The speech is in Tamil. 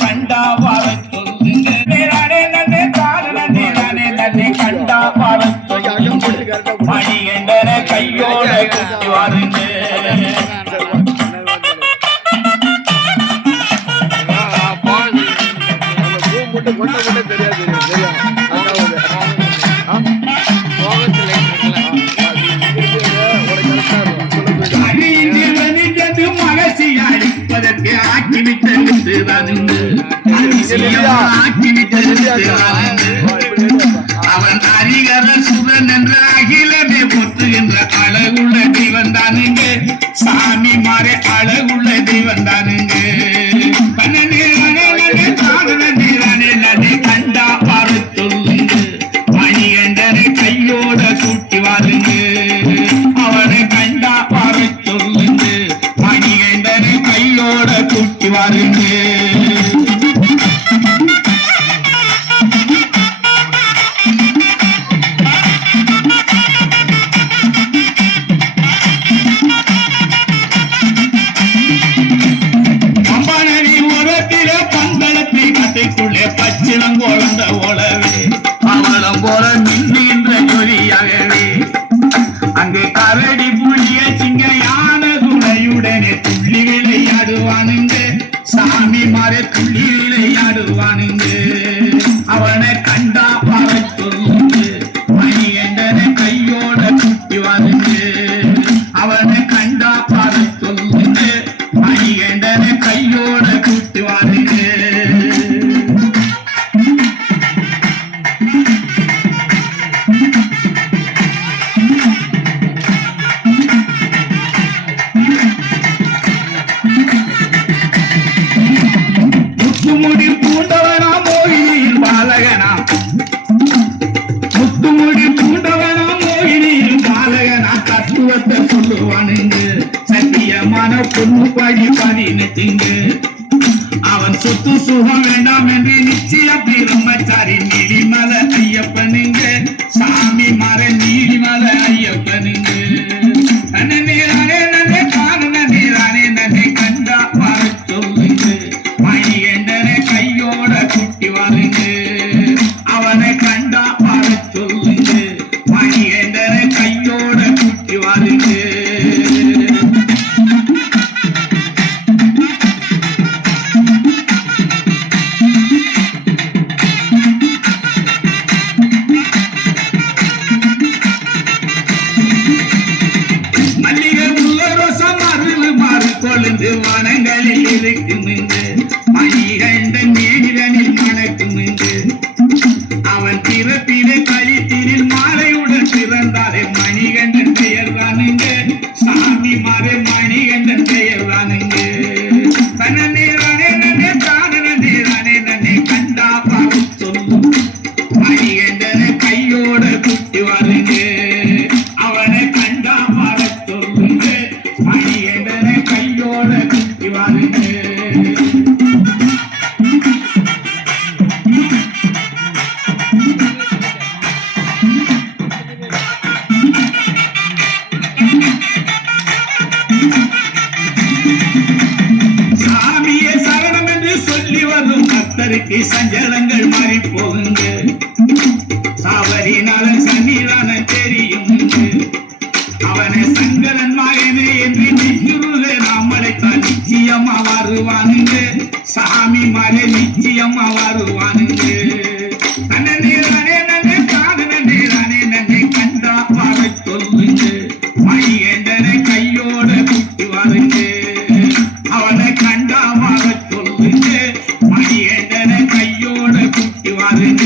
கண்டா வர சொல்லுங்க கண்டா வர மணி என்ற கையோட வாருங்க அடிப்பதற்கு ஆக்கிவிட்டு அவன் அரிகர சுரன் என்ற அகிலமே போற்றுகின்ற அழகுள்ள தெய்வம் தானுங்க சாமி மாறே அழகுள்ள தெய்வம் தானுங்க கண்டா பாரு சொல்லுங்க மணி என்றனை கையோட கூட்டி வாருங்க அவனை கண்டா பாரு சொல்லுங்க மணி என்றனை கையோட கூட்டி வாருங்க பச்சிலங்கோழந்த ஓலவே அவளம் போல மின்னுகின்ற ஜொலியாகவே அங்கு கரடி புள்ளிய சிங்க யான துணையுடனே துள்ளி விளையாடுவானுங்க சாமி மாறே துள்ளி விளையாடுவானுங்க அவனை கண்டா பார சொல்லுங்க மணி என்றனை கையோட குட்டிவானுங்க அவனை கண்டா பார சொல்லுங்க மணி என்றனை கையோட குட்டிவானுங்க முத்துமுடி பூண்டவனா மோகினியில் பாலகனா முத்துமுடி பூண்டவனா மோகினியில் பாலகனா தத்துவத்தை சொல்லுவானுங்க சத்தியமான பொண்ணு படி பதினெட்டுங்க அவன் சொத்து சுகம் வேண்டாம் என்று நிச்சய பிரம்மச்சாரி நீலிமல ஐயப்பனுங்க சாமி மர நீலிமல ஐயப்பனுங்க கண்டா பார சொல்லுங்க மணி என்றனை கையோட குட்டி வாருங்க அவனை கண்டா பார சொல்லுங்க மணி என்றனை கையோட குட்டி வாருங்க கொழுந்து வனங்களில் இருக்குமுண்டு மணிகண்டன் மேனிதனில் மணக்குமுண்டு அவன் பிறப்பிலே கழித்தினில் மாலையுடன் பிறந்தாரே மணிகண்டன் பெயர் தானுங்க சாமி மாறே மணிகண்டன் பெயர் தானுங்க தனே கண்டா பாரு சொல்லும் மணிகண்டனை கையோட குட்டி வாருங்க அவனை கண்டா பார சொல்லுங்க மணிகண்டனை கையோட குட்டி வாருங்க சாமியே சரணம் என்று சொல்லி வரும் பக்தருக்கு சஞ்சலங்கள் மாறி போகுங்க சாவரி நலன் சன்னிதான தெரியும் அவனை சங்கரன் மகனே என்று நிச்சுருக நாம் அழைத்தால் நிச்சயமா வருவானுங்க சாமி மலை நிச்சயமா வருவானுங்க கண்டா பார சொல்லுங்க மணி என்றனை கையோட குட்டி வாருங்க அவனை கண்டா பார சொல்லுங்க மணி என்றனை கையோட குட்டி வாருங்க